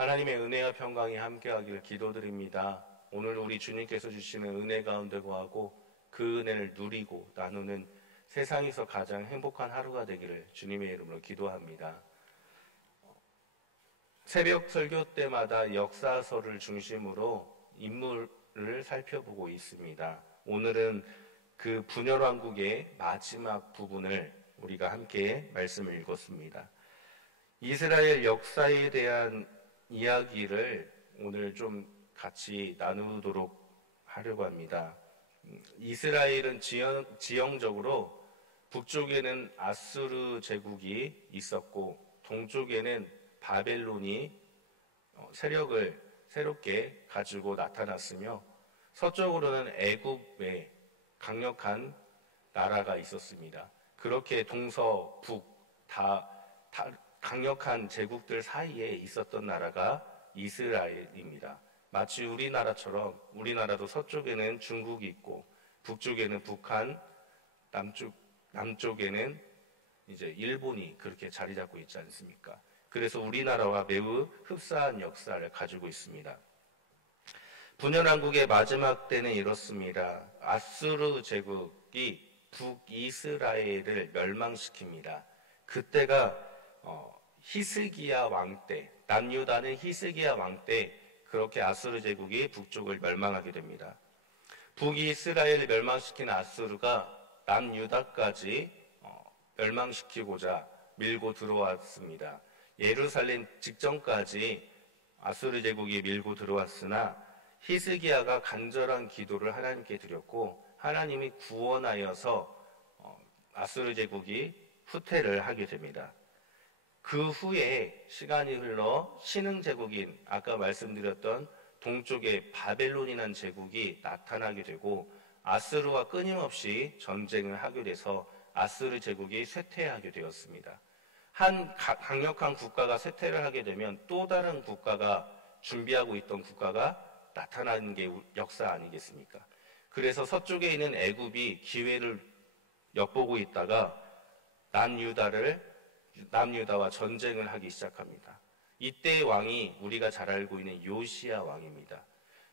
하나님의 은혜와 평강이 함께하기를 기도드립니다. 오늘 우리 주님께서 주시는 은혜 가운데 거하고 그 은혜를 누리고 나누는 세상에서 가장 행복한 하루가 되기를 주님의 이름으로 기도합니다. 새벽 설교 때마다 역사서를 중심으로 인물을 살펴보고 있습니다. 오늘은 그 분열왕국의 마지막 부분을 우리가 함께 말씀을 읽었습니다. 이스라엘 역사에 대한 이야기를 오늘 좀 같이 나누도록 하려고 합니다. 이스라엘은 지형적으로 북쪽에는 아수르 제국이 있었고 동쪽에는 바벨론이 세력을 새롭게 가지고 나타났으며 서쪽으로는 애굽의 강력한 나라가 있었습니다. 그렇게 동서북 다 강력한 제국들 사이에 있었던 나라가 이스라엘입니다. 마치 우리나라처럼 우리나라도 서쪽에는 중국이 있고 북쪽에는 북한, 남쪽에는 이제 일본이 그렇게 자리 잡고 있지 않습니까? 그래서 우리나라와 매우 흡사한 역사를 가지고 있습니다. 분열왕국의 마지막 때는 이렇습니다. 아수르 제국이 북이스라엘을 멸망시킵니다. 그때가 히스기야 왕 때, 남유다는 히스기야 왕 때 그렇게 아수르 제국이 북쪽을 멸망하게 됩니다. 북이스라엘을 멸망시킨 아수르가 남유다까지 멸망시키고자 밀고 들어왔습니다. 예루살렘 직전까지 아수르 제국이 밀고 들어왔으나 히스기야가 간절한 기도를 하나님께 드렸고 하나님이 구원하여서 아수르 제국이 후퇴를 하게 됩니다. 그 후에 시간이 흘러 신흥 제국인 아까 말씀드렸던 동쪽의 바벨론이라는 제국이 나타나게 되고 아수르와 끊임없이 전쟁을 하게 돼서 아수르 제국이 쇠퇴하게 되었습니다. 한 강력한 국가가 쇠퇴를 하게 되면 또 다른 국가가 준비하고 있던 국가가 나타나는 게 역사 아니겠습니까? 그래서 서쪽에 있는 애굽이 기회를 엿보고 있다가 남유다와 전쟁을 하기 시작합니다. 이때의 왕이 우리가 잘 알고 있는 요시야 왕입니다.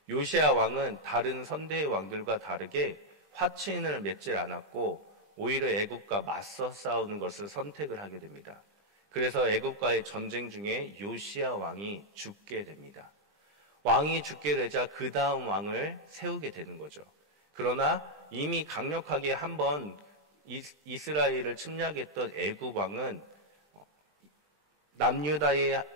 요시야 왕은 다른 선대의 왕들과 다르게 화친을 맺질 않았고 오히려 애굽과 맞서 싸우는 것을 선택을 하게 됩니다. 그래서 애굽과의 전쟁 중에 요시야 왕이 죽게 됩니다. 왕이 죽게 되자 그 다음 왕을 세우게 되는 거죠. 그러나 이미 강력하게 한번 이스라엘을 침략했던 애굽 왕은 남유다의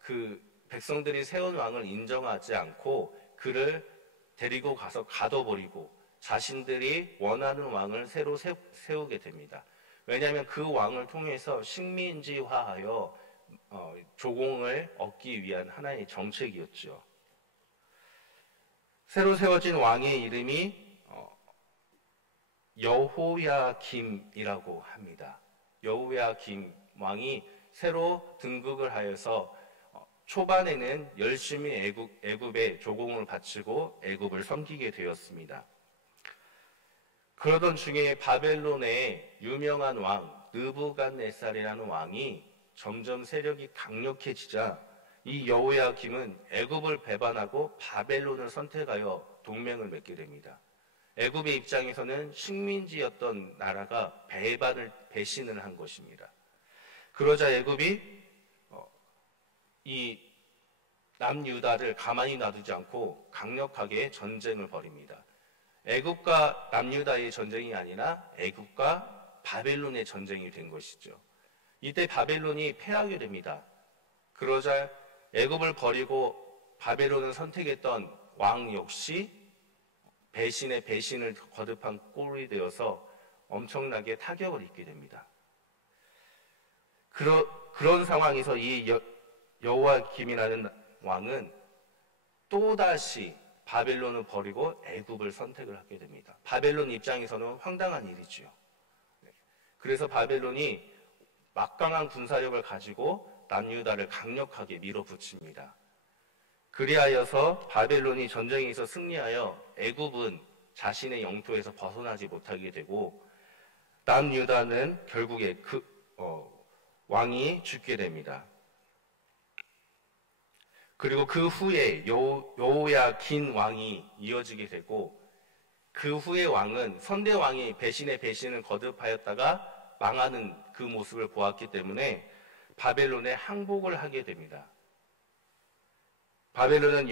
그 백성들이 세운 왕을 인정하지 않고 그를 데리고 가서 가둬버리고 자신들이 원하는 왕을 새로 세우게 됩니다. 왜냐하면 그 왕을 통해서 식민지화하여 조공을 얻기 위한 하나의 정책이었죠. 새로 세워진 왕의 이름이 여호야김이라고 합니다. 여호야김 왕이 새로 등극을 하여서 초반에는 열심히 애굽에 조공을 바치고 애굽을 섬기게 되었습니다. 그러던 중에 바벨론의 유명한 왕 느부갓네살이라는 왕이 점점 세력이 강력해지자 이 여호야김은 애굽을 배반하고 바벨론을 선택하여 동맹을 맺게 됩니다. 애굽의 입장에서는 식민지였던 나라가 배신을 한 것입니다. 그러자 애굽이 이 남유다를 가만히 놔두지 않고 강력하게 전쟁을 벌입니다. 애굽과 남유다의 전쟁이 아니라 애굽과 바벨론의 전쟁이 된 것이죠. 이때 바벨론이 패하게 됩니다. 그러자 애굽을 버리고 바벨론을 선택했던 왕 역시 배신을 거듭한 꼴이 되어서 엄청나게 타격을 입게 됩니다. 그런 상황에서 이 여호야김이라는 왕은 또다시 바벨론을 버리고 애굽을 선택을 하게 됩니다. 바벨론 입장에서는 황당한 일이죠. 그래서 바벨론이 막강한 군사력을 가지고 남유다를 강력하게 밀어붙입니다. 그리하여서 바벨론이 전쟁에서 승리하여 애굽은 자신의 영토에서 벗어나지 못하게 되고 남유다는 결국에 왕이 죽게 됩니다. 그리고 그 후에 여호야긴 왕이 이어지게 되고, 그 후의 왕은 선대 왕이 배신의 배신을 거듭하였다가 망하는 그 모습을 보았기 때문에 바벨론에 항복을 하게 됩니다. 바벨론은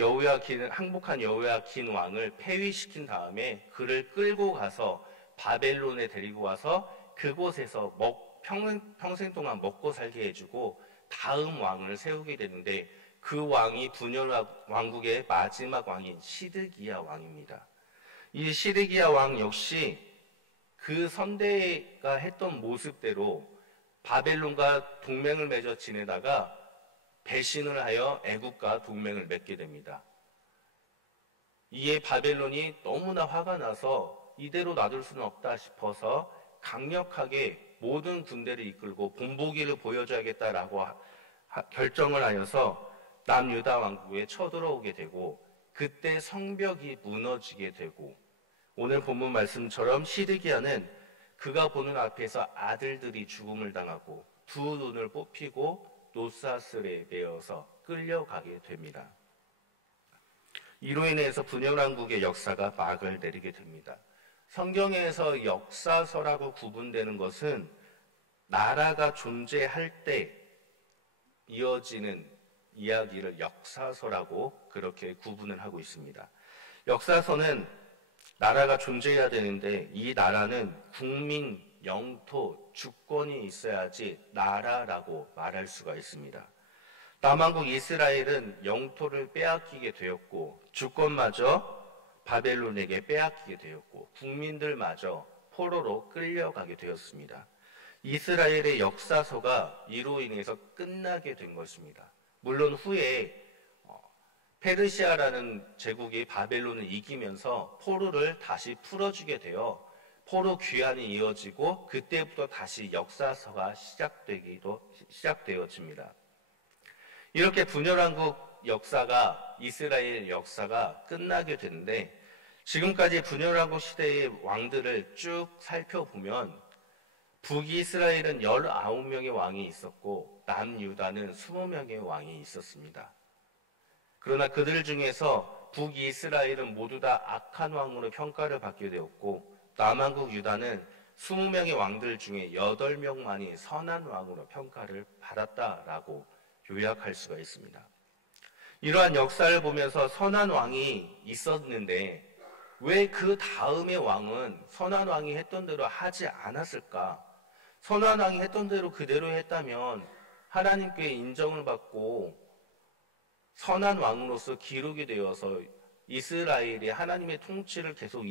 항복한 여호야긴 왕을 폐위시킨 다음에 그를 끌고 가서 바벨론에 데리고 와서 그곳에서 평생 동안 먹고 살게 해주고 다음 왕을 세우게 되는데, 그 왕이 분열 왕국의 마지막 왕인 시드기야 왕입니다. 이 시드기야 왕 역시 그 선대가 했던 모습대로 바벨론과 동맹을 맺어 지내다가 배신을 하여 애국과 동맹을 맺게 됩니다. 이에 바벨론이 너무나 화가 나서 이대로 놔둘 수는 없다 싶어서 강력하게 모든 군대를 이끌고 본보기를 보여줘야겠다라고 결정을 하여서 남유다 왕국에 쳐들어오게 되고, 그때 성벽이 무너지게 되고, 오늘 본문 말씀처럼 시드기야는 그가 보는 앞에서 아들들이 죽음을 당하고 두 눈을 뽑히고 노사슬에 매어서 끌려가게 됩니다. 이로 인해서 분열왕국의 역사가 막을 내리게 됩니다. 성경에서 역사서라고 구분되는 것은 나라가 존재할 때 이어지는 이야기를 역사서라고 그렇게 구분을 하고 있습니다. 역사서는 나라가 존재해야 되는데 이 나라는 국민, 영토, 주권이 있어야지 나라라고 말할 수가 있습니다. 남왕국 이스라엘은 영토를 빼앗기게 되었고 주권마저 바벨론에게 빼앗기게 되었고 국민들마저 포로로 끌려가게 되었습니다. 이스라엘의 역사서가 이로 인해서 끝나게 된 것입니다. 물론 후에 페르시아라는 제국이 바벨론을 이기면서 포로를 다시 풀어주게 되어 포로 귀환이 이어지고 그때부터 다시 역사서가 시작되어집니다. 이렇게 분열왕국 역사가, 이스라엘 역사가 끝나게 되는데, 지금까지 분열왕국 시대의 왕들을 쭉 살펴보면 북이스라엘은 19명의 왕이 있었고 남유다는 20명의 왕이 있었습니다. 그러나 그들 중에서 북이스라엘은 모두 다 악한 왕으로 평가를 받게 되었고, 남왕국 유다는 20명의 왕들 중에 8명만이 선한 왕으로 평가를 받았다라고 요약할 수가 있습니다. 이러한 역사를 보면서 선한 왕이 있었는데 왜 그 다음의 왕은 선한 왕이 했던 대로 하지 않았을까? 선한 왕이 했던 대로 그대로 했다면 하나님께 인정을 받고 선한 왕으로서 기록이 되어서 이스라엘이 하나님의 통치를 계속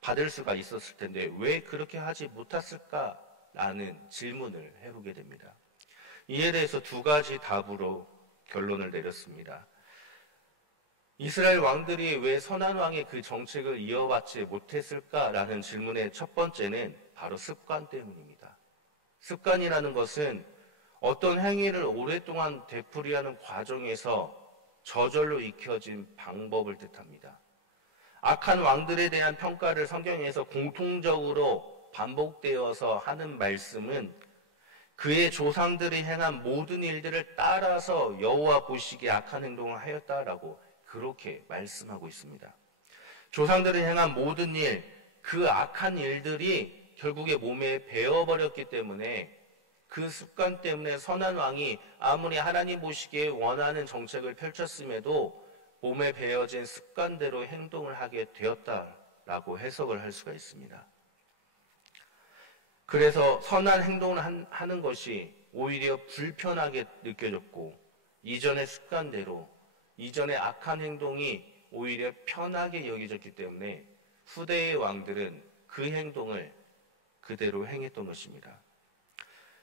받을 수가 있었을 텐데 왜 그렇게 하지 못했을까라는 질문을 해보게 됩니다. 이에 대해서 두 가지 답으로 결론을 내렸습니다. 이스라엘 왕들이 왜 선한 왕의 그 정책을 이어받지 못했을까라는 질문의 첫 번째는 바로 습관 때문입니다. 습관이라는 것은 어떤 행위를 오랫동안 되풀이하는 과정에서 저절로 익혀진 방법을 뜻합니다. 악한 왕들에 대한 평가를 성경에서 공통적으로 반복되어서 하는 말씀은 그의 조상들이 행한 모든 일들을 따라서 여호와 보시기에 악한 행동을 하였다라고 그렇게 말씀하고 있습니다. 조상들이 행한 모든 일, 그 악한 일들이 결국에 몸에 배어버렸기 때문에 그 습관 때문에 선한 왕이 아무리 하나님 보시기에 원하는 정책을 펼쳤음에도 몸에 배어진 습관대로 행동을 하게 되었다라고 해석을 할 수가 있습니다. 그래서 선한 행동을 하는 것이 오히려 불편하게 느껴졌고 이전의 습관대로, 이전의 악한 행동이 오히려 편하게 여겨졌기 때문에 후대의 왕들은 그 행동을 그대로 행했던 것입니다.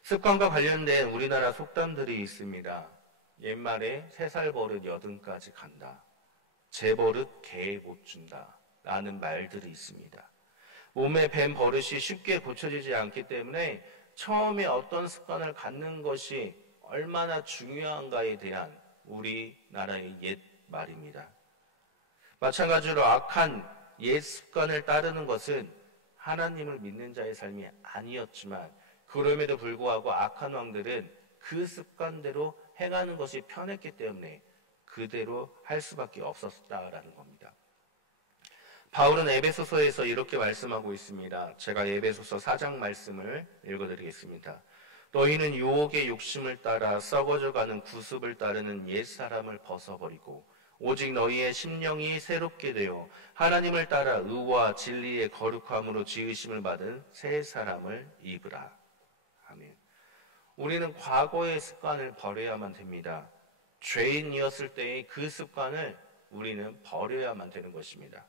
습관과 관련된 우리나라 속담들이 있습니다. 옛말에 3살 버릇 80까지 간다. 제 버릇 개 못 준다. 라는 말들이 있습니다. 몸에 밴 버릇이 쉽게 고쳐지지 않기 때문에 처음에 어떤 습관을 갖는 것이 얼마나 중요한가에 대한 우리나라의 옛 말입니다. 마찬가지로 악한 옛 습관을 따르는 것은 하나님을 믿는 자의 삶이 아니었지만 그럼에도 불구하고 악한 왕들은 그 습관대로 행하는 것이 편했기 때문에 그대로 할 수밖에 없었다라는 겁니다. 바울은 에베소서에서 이렇게 말씀하고 있습니다. 제가 에베소서 4장 말씀을 읽어드리겠습니다. 너희는 유혹의 욕심을 따라 썩어져가는 구습을 따르는 옛사람을 벗어버리고 오직 너희의 심령이 새롭게 되어 하나님을 따라 의와 진리의 거룩함으로 지으심을 받은 새 사람을 입으라. 아멘. 우리는 과거의 습관을 버려야만 됩니다. 죄인이었을 때의 그 습관을 우리는 버려야만 되는 것입니다.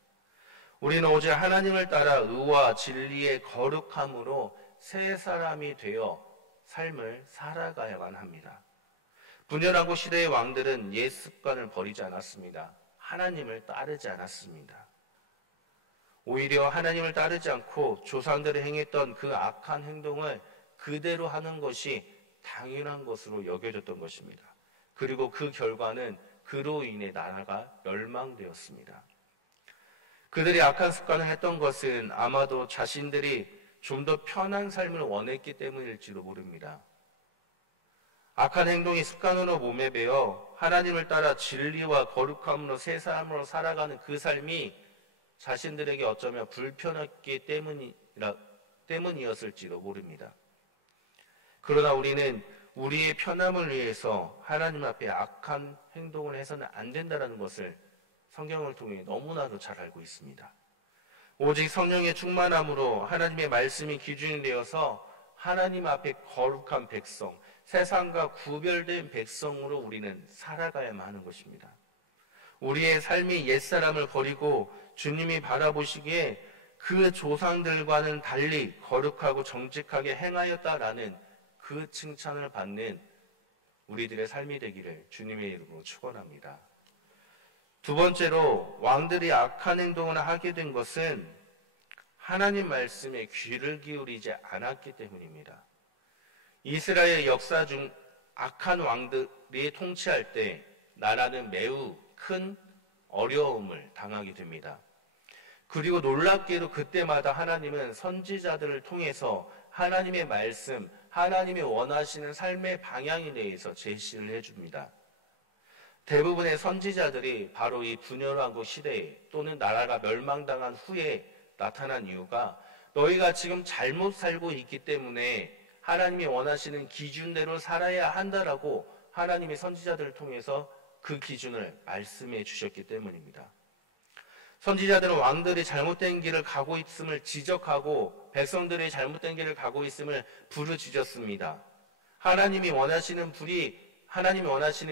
우리는 오직 하나님을 따라 의와 진리의 거룩함으로 새 사람이 되어 삶을 살아가야만 합니다. 분열하고 시대의 왕들은 옛 습관을 버리지 않았습니다. 하나님을 따르지 않았습니다. 오히려 하나님을 따르지 않고 조상들이 행했던 그 악한 행동을 그대로 하는 것이 당연한 것으로 여겨졌던 것입니다. 그리고 그 결과는 그로 인해 나라가 멸망되었습니다. 그들이 악한 습관을 했던 것은 아마도 자신들이 좀 더 편한 삶을 원했기 때문일지도 모릅니다. 악한 행동이 습관으로 몸에 배어 하나님을 따라 진리와 거룩함으로 새 사람으로 살아가는 그 삶이 자신들에게 어쩌면 불편했기 때문이었을지도 모릅니다. 그러나 우리는 우리의 편함을 위해서 하나님 앞에 악한 행동을 해서는 안 된다는 것을 성경을 통해 너무나도 잘 알고 있습니다. 오직 성령의 충만함으로 하나님의 말씀이 기준이 되어서 하나님 앞에 거룩한 백성, 세상과 구별된 백성으로 우리는 살아가야만 하는 것입니다. 우리의 삶이 옛사람을 버리고 주님이 바라보시기에 그 조상들과는 달리 거룩하고 정직하게 행하였다라는 그 칭찬을 받는 우리들의 삶이 되기를 주님의 이름으로 축원합니다. 두 번째로 왕들이 악한 행동을 하게 된 것은 하나님 말씀에 귀를 기울이지 않았기 때문입니다. 이스라엘 역사 중 악한 왕들이 통치할 때 나라는 매우 큰 어려움을 당하게 됩니다. 그리고 놀랍게도 그때마다 하나님은 선지자들을 통해서 하나님의 말씀, 하나님이 원하시는 삶의 방향에 대해서 제시를 해줍니다. 대부분의 선지자들이 바로 이 분열왕국 시대에 또는 나라가 멸망당한 후에 나타난 이유가 너희가 지금 잘못 살고 있기 때문에 하나님이 원하시는 기준대로 살아야 한다라고 하나님의 선지자들을 통해서 그 기준을 말씀해 주셨기 때문입니다. 선지자들은 왕들이 잘못된 길을 가고 있음을 지적하고 백성들이 잘못된 길을 가고 있음을 부르짖었습니다. 하나님이 원하시는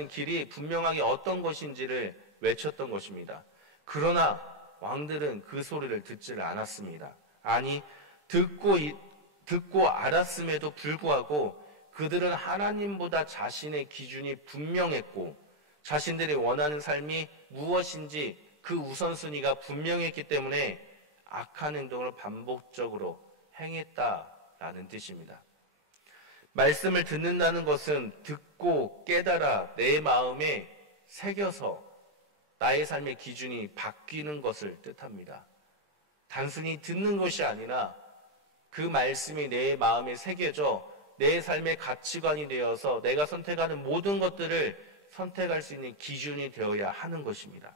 길이 분명하게 어떤 것인지를 외쳤던 것입니다. 그러나 왕들은 그 소리를 듣지를 않았습니다. 아니, 듣고 알았음에도 불구하고 그들은 하나님보다 자신의 기준이 분명했고 자신들이 원하는 삶이 무엇인지 그 우선순위가 분명했기 때문에 악한 행동을 반복적으로 행했다라는 뜻입니다. 말씀을 듣는다는 것은 듣고 깨달아 내 마음에 새겨서 나의 삶의 기준이 바뀌는 것을 뜻합니다. 단순히 듣는 것이 아니라 그 말씀이 내 마음에 새겨져 내 삶의 가치관이 되어서 내가 선택하는 모든 것들을 선택할 수 있는 기준이 되어야 하는 것입니다.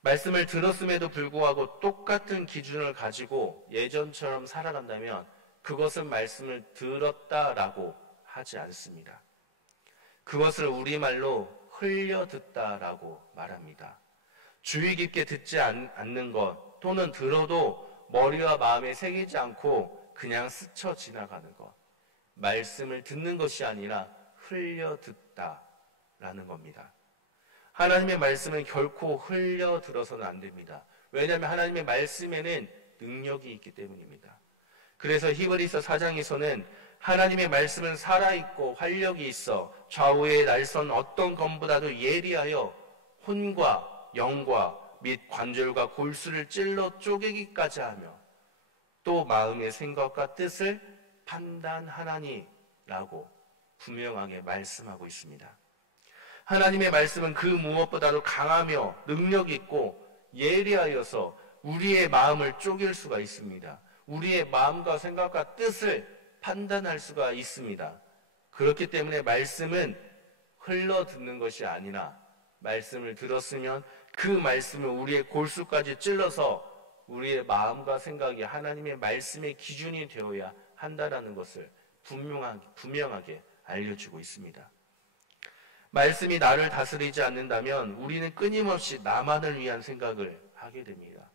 말씀을 들었음에도 불구하고 똑같은 기준을 가지고 예전처럼 살아간다면 그것은 말씀을 들었다라고 하지 않습니다. 그것을 우리말로 흘려 듣다라고 말합니다. 주의 깊게 듣지 않는 것 또는 들어도 머리와 마음에 새기지 않고 그냥 스쳐 지나가는 것. 말씀을 듣는 것이 아니라 흘려 듣다라는 겁니다. 하나님의 말씀은 결코 흘려 들어서는 안 됩니다. 왜냐하면 하나님의 말씀에는 능력이 있기 때문입니다. 그래서 히브리서 4장에서는 하나님의 말씀은 살아있고 활력이 있어 좌우의 날선 어떤 검보다도 예리하여 혼과 영과 및 관절과 골수를 찔러 쪼개기까지 하며 또 마음의 생각과 뜻을 판단하나니라고 분명하게 말씀하고 있습니다. 하나님의 말씀은 그 무엇보다도 강하며 능력 있고 예리하여서 우리의 마음을 쪼갤 수가 있습니다. 우리의 마음과 생각과 뜻을 판단할 수가 있습니다. 그렇기 때문에 말씀은 흘러 듣는 것이 아니라 말씀을 들었으면 그 말씀을 우리의 골수까지 찔러서 우리의 마음과 생각이 하나님의 말씀의 기준이 되어야 한다라는 것을 분명하게 알려주고 있습니다. 말씀이 나를 다스리지 않는다면 우리는 끊임없이 나만을 위한 생각을 하게 됩니다.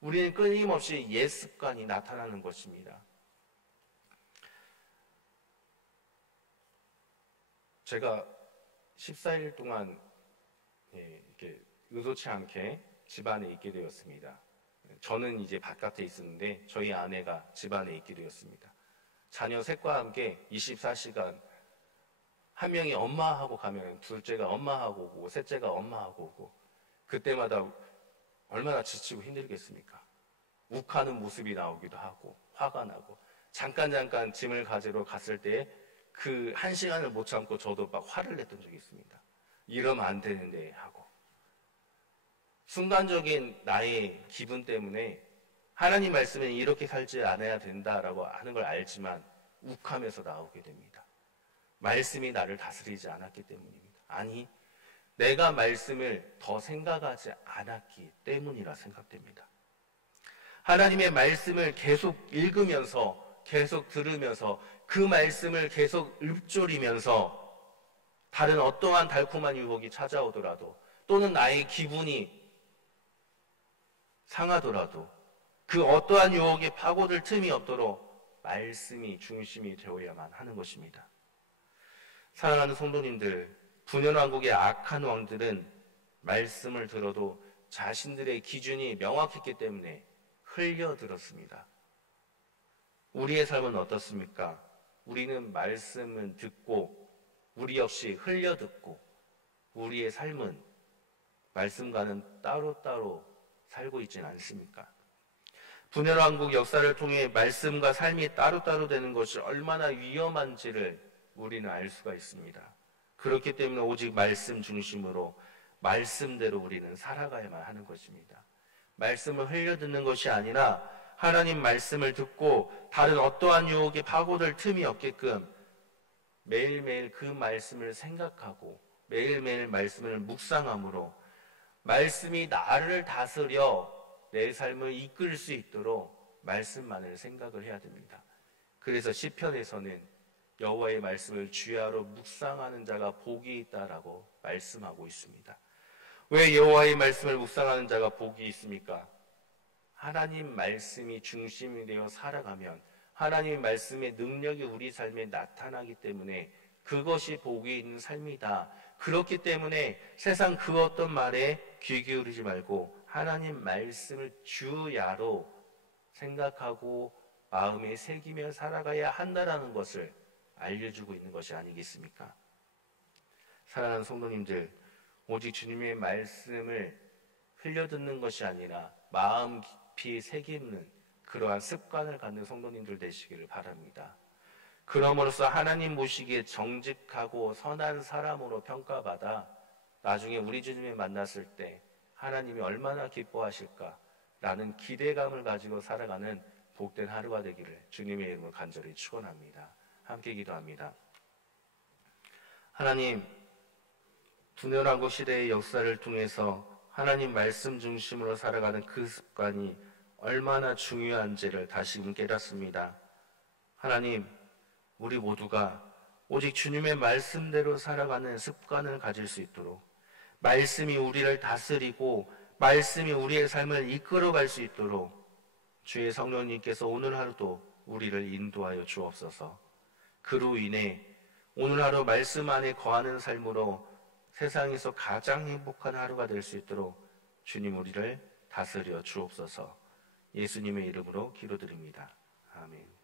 우리는 끊임없이 옛 습관이 나타나는 것입니다. 제가 14일 동안 이렇게 의도치 않게 집안에 있게 되었습니다. 저는 이제 바깥에 있었는데 저희 아내가 집안에 있게 되었습니다. 자녀 셋과 함께 24시간 한 명이 엄마하고 가면 둘째가 엄마하고 오고 셋째가 엄마하고 오고 그때마다 얼마나 지치고 힘들겠습니까? 욱하는 모습이 나오기도 하고 화가 나고 잠깐 짐을 가지러 갔을 때 그 한 시간을 못 참고 저도 막 화를 냈던 적이 있습니다. 이러면 안 되는데 하고 순간적인 나의 기분 때문에 하나님 말씀은 이렇게 살지 않아야 된다라고 하는 걸 알지만 욱하면서 나오게 됩니다. 말씀이 나를 다스리지 않았기 때문입니다. 아니, 내가 말씀을 더 생각하지 않았기 때문이라 생각됩니다. 하나님의 말씀을 계속 읽으면서 계속 들으면서 그 말씀을 계속 읊조리면서 다른 어떠한 달콤한 유혹이 찾아오더라도 또는 나의 기분이 상하더라도 그 어떠한 유혹에 파고들 틈이 없도록 말씀이 중심이 되어야만 하는 것입니다. 사랑하는 성도님들, 분열왕국의 악한 왕들은 말씀을 들어도 자신들의 기준이 명확했기 때문에 흘려들었습니다. 우리의 삶은 어떻습니까? 우리는 말씀을 듣고 우리 역시 흘려듣고 우리의 삶은 말씀과는 따로따로 살고 있지는 않습니까? 분열왕국 역사를 통해 말씀과 삶이 따로따로 되는 것이 얼마나 위험한지를 우리는 알 수가 있습니다. 그렇기 때문에 오직 말씀 중심으로 말씀대로 우리는 살아가야만 하는 것입니다. 말씀을 흘려듣는 것이 아니라 하나님 말씀을 듣고 다른 어떠한 유혹에 파고들 틈이 없게끔 매일매일 그 말씀을 생각하고 매일매일 말씀을 묵상함으로 말씀이 나를 다스려 내 삶을 이끌 수 있도록 말씀만을 생각을 해야 됩니다. 그래서 시편에서는 여호와의 말씀을 주야로 묵상하는 자가 복이 있다라고 말씀하고 있습니다. 왜 여호와의 말씀을 묵상하는 자가 복이 있습니까? 하나님 말씀이 중심이 되어 살아가면 하나님 말씀의 능력이 우리 삶에 나타나기 때문에 그것이 복이 있는 삶이다. 그렇기 때문에 세상 그 어떤 말에 귀 기울이지 말고 하나님 말씀을 주야로 생각하고 마음에 새기며 살아가야 한다라는 것을 알려주고 있는 것이 아니겠습니까? 사랑하는 성도님들, 오직 주님의 말씀을 흘려듣는 것이 아니라 마음 깊이 새기는 그러한 습관을 갖는 성도님들 되시기를 바랍니다. 그럼으로써 하나님 보시기에 정직하고 선한 사람으로 평가받아 나중에 우리 주님을 만났을 때 하나님이 얼마나 기뻐하실까라는 기대감을 가지고 살아가는 복된 하루가 되기를 주님의 이름으로 간절히 축원합니다. 함께 기도합니다. 하나님, 분열왕국 시대의 역사를 통해서 하나님 말씀 중심으로 살아가는 그 습관이 얼마나 중요한지를 다시금 깨닫습니다. 하나님, 우리 모두가 오직 주님의 말씀대로 살아가는 습관을 가질 수 있도록 말씀이 우리를 다스리고 말씀이 우리의 삶을 이끌어갈 수 있도록 주의 성령님께서 오늘 하루도 우리를 인도하여 주옵소서. 그로 인해 오늘 하루 말씀 안에 거하는 삶으로 세상에서 가장 행복한 하루가 될 수 있도록 주님 우리를 다스려 주옵소서. 예수님의 이름으로 기도드립니다. 아멘.